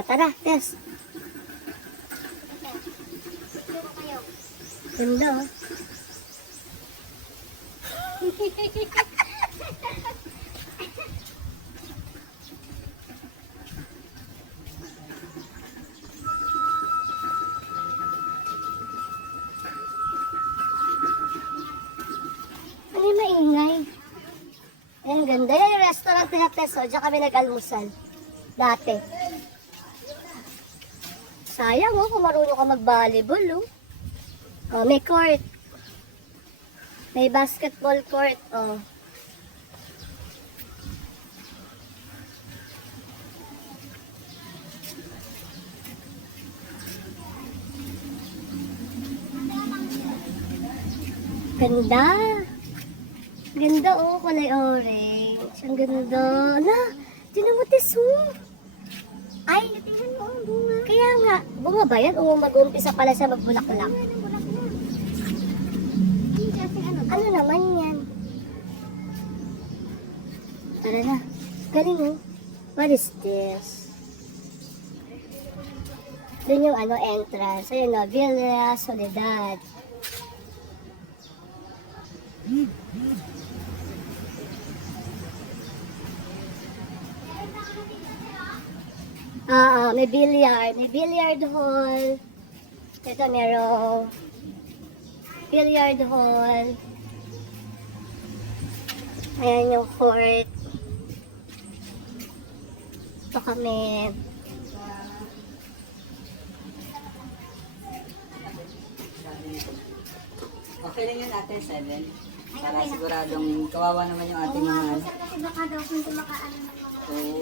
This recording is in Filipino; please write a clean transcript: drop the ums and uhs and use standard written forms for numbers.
Tara, Tess. Ganda, oh. Ano yung maingay? Ang ganda. Yan yung restaurant nila, Tess. Oh. Diyan kami nag-almusal. Dati. Sayang, oh. Kung marunong ka mag-volleyball, oh. Oh, may court. May basketball court, oh. Ganda. Ganda, oh. Kulay orange. Ang ganda. Ala, tinan mo, Tess, oh. Ay, tingnan mo, ang bunga. Kaya nga, bunga ba yan? O mag-umpisa pala siya magbulaklak? Ano naman yan? Tara na. Galing, oh. What is this? Doon yung entrance. Ayun, no, Villa Soledad. May billiard. May billiard hall. Ito merong billiard hall. Ayan yung court. Ito kami. Okay lang yun natin, 7. Para siguradong kawawa naman yung ating mga... Kasi baka daw kung kumakaano ng mga... Oo.